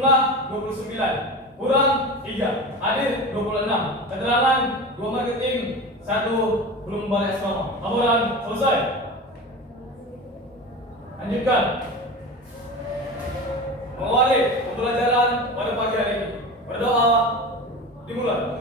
Jumlah 29. Kurang 3. Hadir 26. Keterangan 2 marketing, 1 belum balik asrama. Laporan selesai. Lanjutkan. Mengawali pembelajaran pada pagi hari ini. Berdoa dimulai.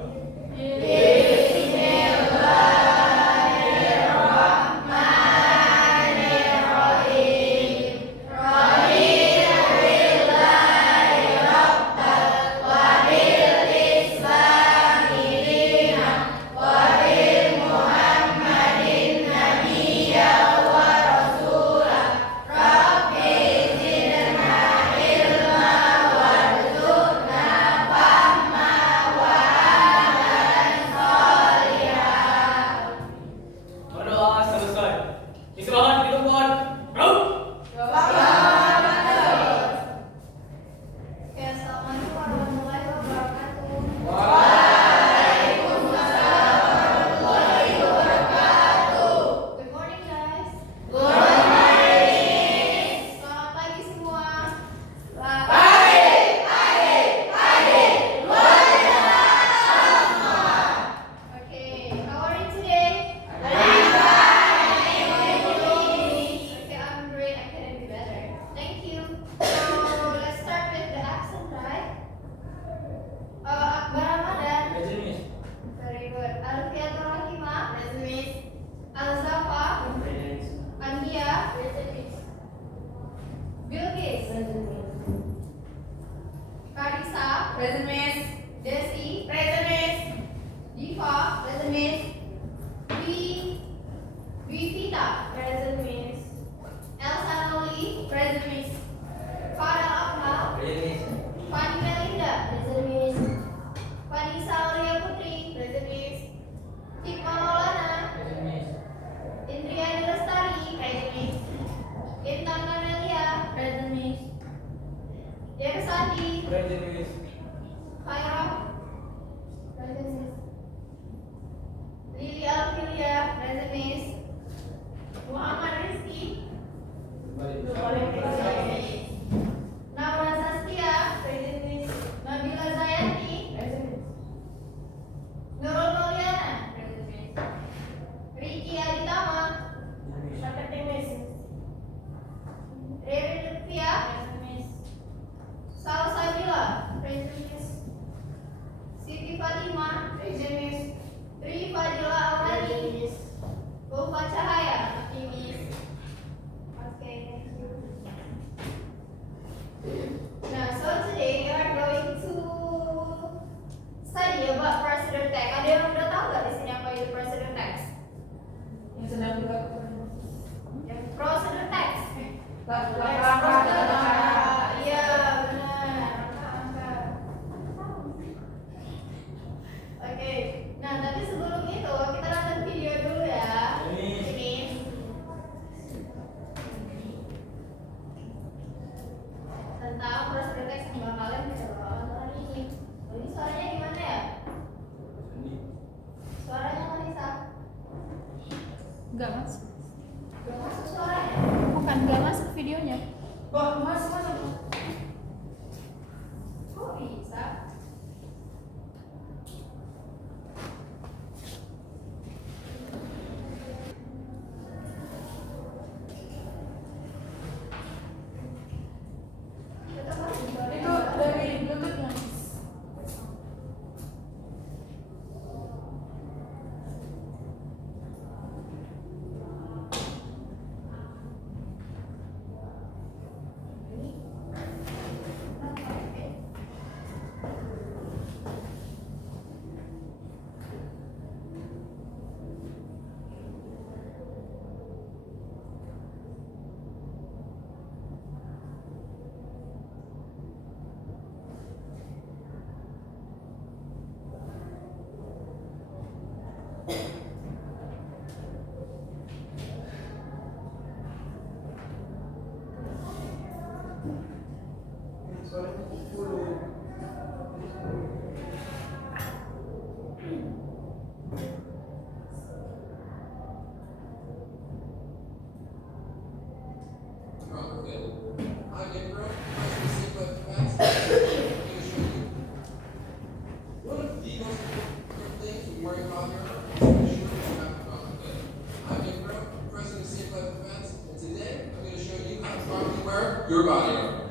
your body armor.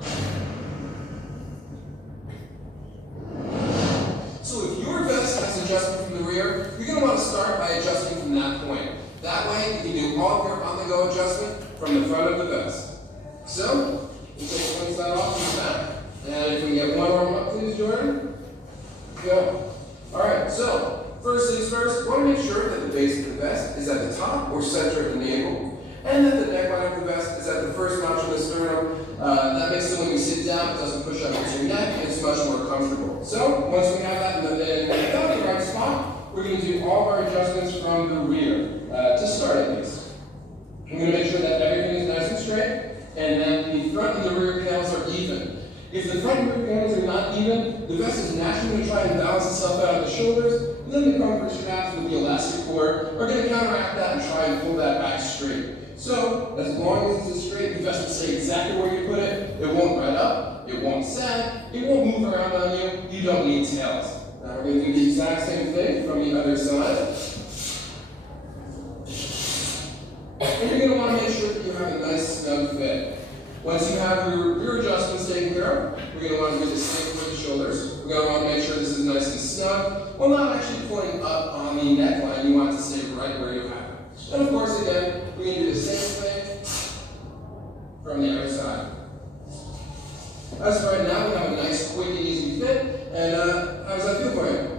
So if your vest has adjustment from the rear, you're going to want to start by adjusting from that point. That way, you can do all of your on-the-go adjustment from the front of the vest. So, we'll take one side off from the back. And if we get one arm up, please, Jordan. Go. Alright, so, first things first, you want to make sure that the base of the vest is at the top or center of the navel, and that the neckline of the vest is at the first notch of the sternum. That makes it when you sit down, it doesn't push up into your neck, and it's much more comfortable. So, once we have that in the right spot, we're going to do all of our adjustments from the rear, to start at least. I'm going to make sure that everything is nice and straight, and that the front and the rear panels are even. If the front and rear panels are not even, the vest is naturally going to try and balance itself out of the shoulders, and then the comfort straps with the elastic cord are going to counteract that and try and pull that back straight. So, as long as it's straight, the vest will stay exactly where you put it. It won't ride up, it won't sag, it won't move around on you. You don't need tails. Now we're going to do the exact same thing from the other side. And you're going to want to make sure that you have a nice snug fit. Once you have your rear adjustments taken care of, we're going to want to do the same for the shoulders. We're going to want to make sure this is nice and snug, while not actually pulling up on the neckline. You want it to stay right where you have it. And of course, again, we can do the same thing from the other side. As of right now, we have a nice, quick, and easy fit. And how does that feel for you?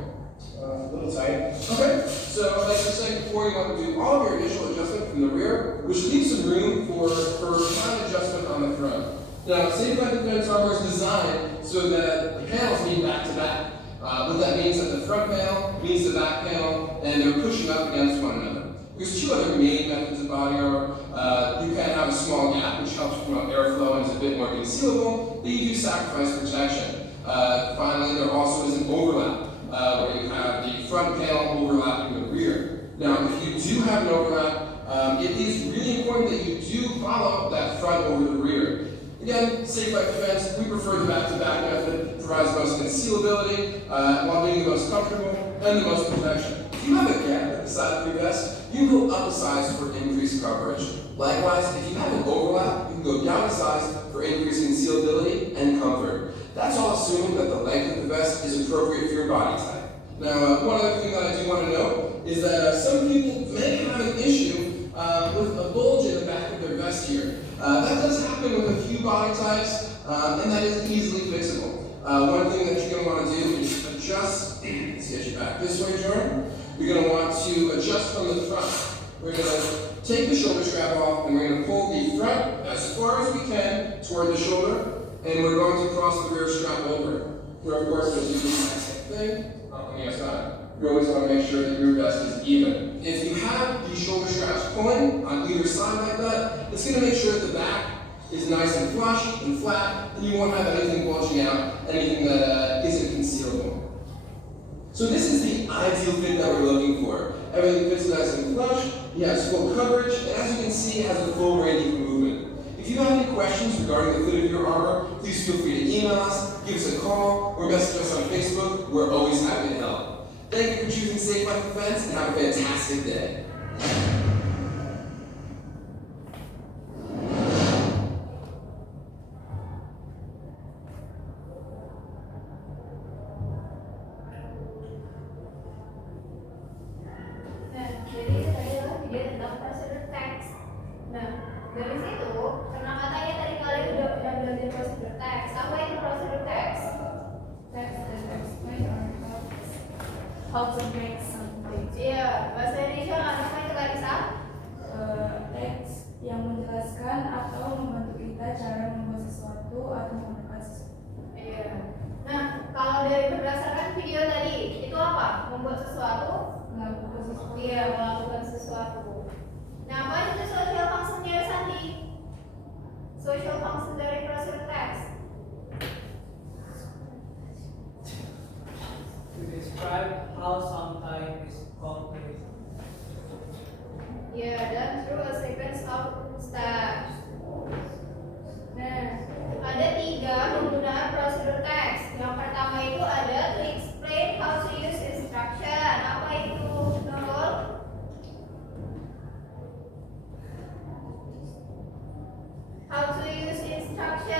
A little tight. Okay, so like I was saying before, you want to do all of your initial adjustment from the rear, which leaves some room for fine adjustment on the front. Now, Safe Flight Defense armor is designed so that the panels meet back to back. What that means is that the front panel meets the back panel, and they're pushing up against one another. There's two other main methods of body armor. You can have a small gap, which helps promote airflow and is a bit more concealable, but you do sacrifice protection. Finally, there also is an overlap, where you have the front panel overlapping the rear. Now, if you do have an overlap, it is really important that you do follow that front over the rear. Again, Safe Flight Defense, we prefer the back-to-back method. It provides the most concealability, while being the most comfortable and the most protection. If you have a gap at the side of your vest, you can go up a size for increased coverage. Likewise, if you have an overlap, you can go down a size for increased concealability and comfort. That's all assuming that the length of the vest is appropriate for your body type. Now, one other thing that I do want to note is that some people may have an issue with a bulge in the back of their vest here. That does happen with a few body types, and that is easily fixable. One thing that you're going to want to do is adjust. Let's get you back this way, Jordan. You're going to want to adjust from the front. We're going to take the shoulder strap off, and we're going to pull the front as far as we can toward the shoulder, and we're going to cross the rear strap over. We're, of course, going to do the exact same thing on the other side. You always want to make sure that your vest is even. If you have these shoulder straps pulling on either side like that, it's going to make sure that the back is nice and flush and flat, and you won't have anything bulging out, anything that isn't concealable. So this is the ideal fit that we're looking for. Everything fits nice and flush, it has full coverage, and as you can see, it has a full range of movement. If you have any questions regarding the fit of your armor, please feel free to email us, give us a call, or message us on Facebook. We're always happy to help. Thank you for choosing Safe Flight Defense, and have a fantastic day. Jadi itu tadi adalah video tentang prosedur teks. Nah, dari situ, karena katanya tadi kalian udah pernah belajar prosedur teks. Apa itu prosedur teks? Text that explain or helps how to make something. Iya, bahasa Indonesia apa itu Kalisa? Teks yang menjelaskan atau membantu kita cara membuat sesuatu atau melakukan sesuatu. Iya. Nah, kalau dari berdasarkan video tadi, itu apa? Membuat sesuatu? Melakukan sesuatu. Iya, melakukan sesuatu. Nah, apa itu social function-nya, Santi? Social function dari prosedur teks. To describe how something is accomplished. Ya, dan through a sequence of steps. Nah, ada 3 penggunaan prosedur teks. Yang pertama itu ada to explain how to use instruction. Apa itu, Nurul? How to use instruction.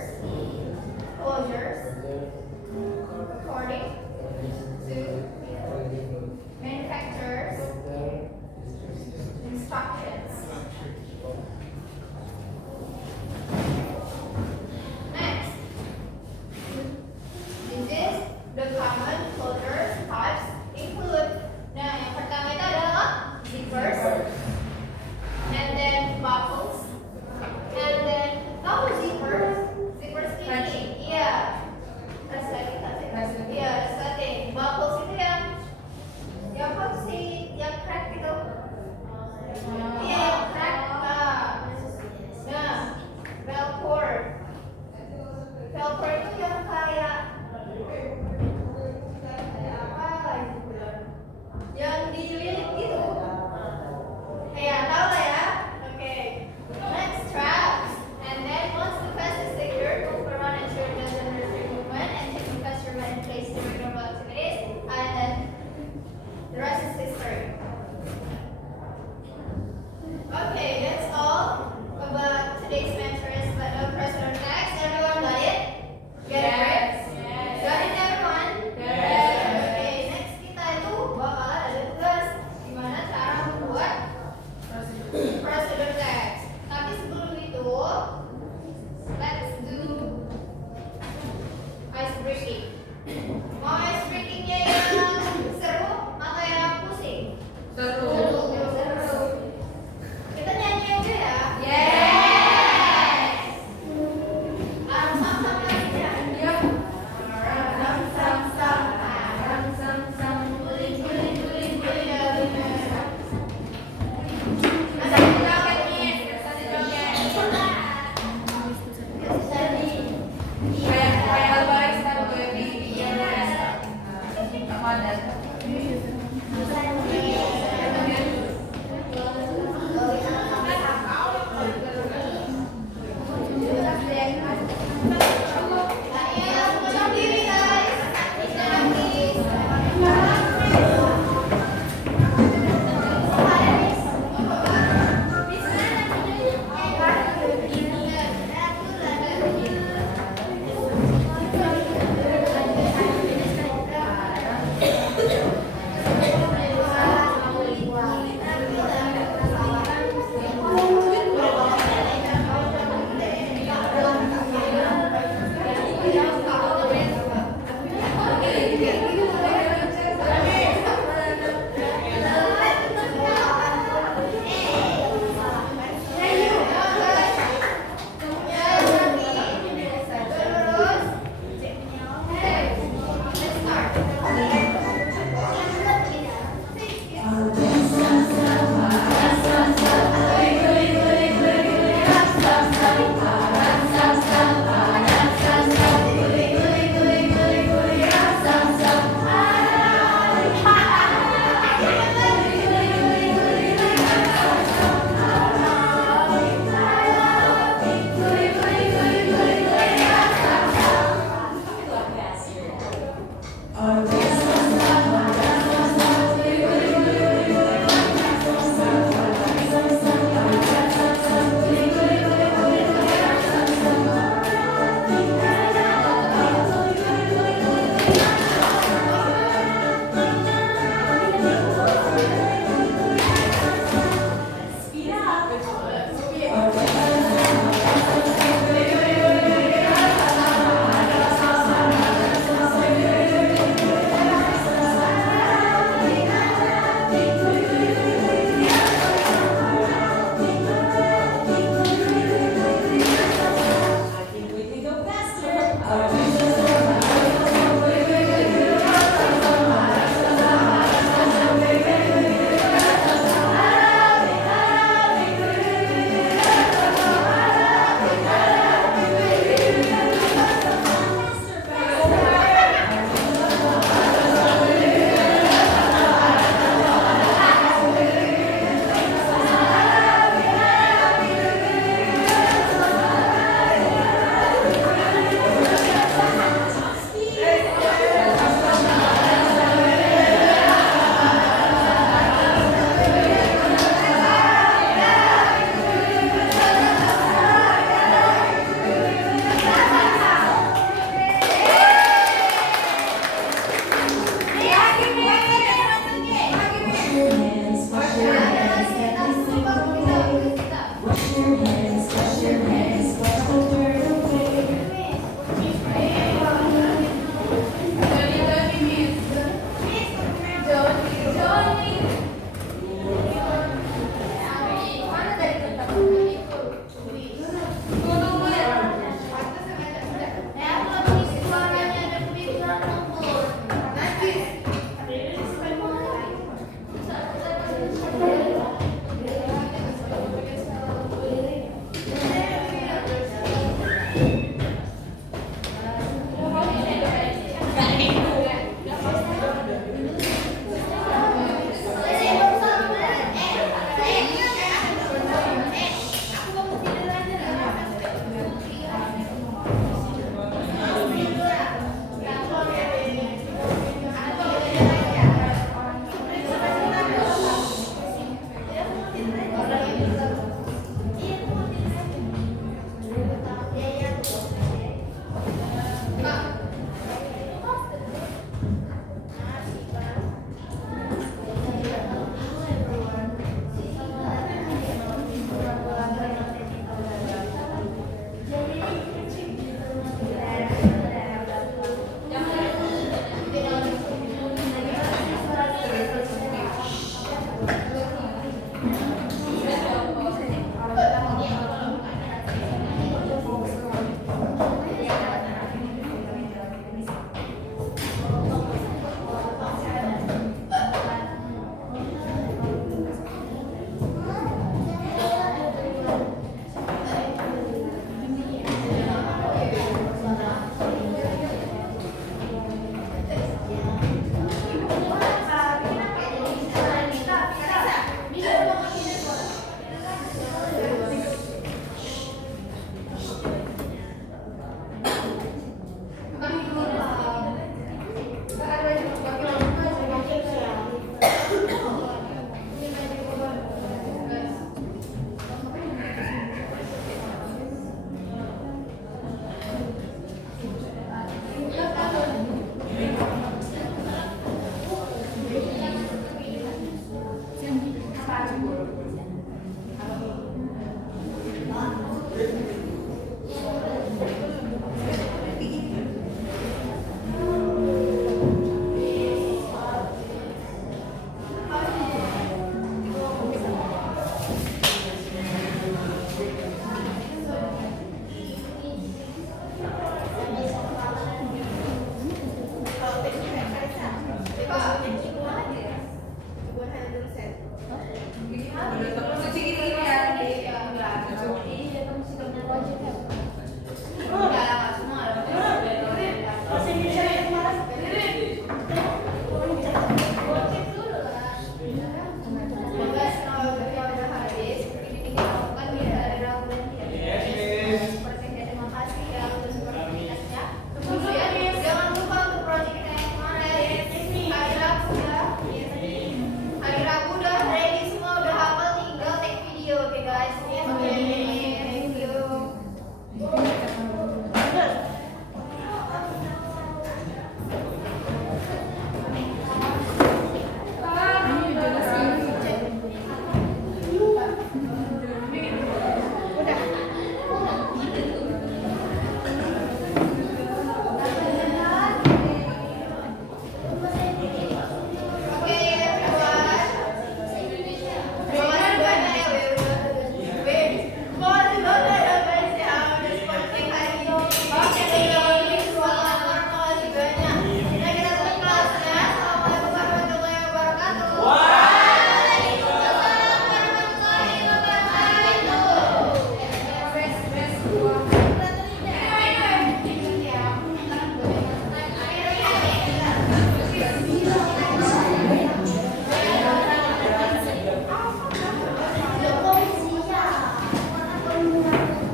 first.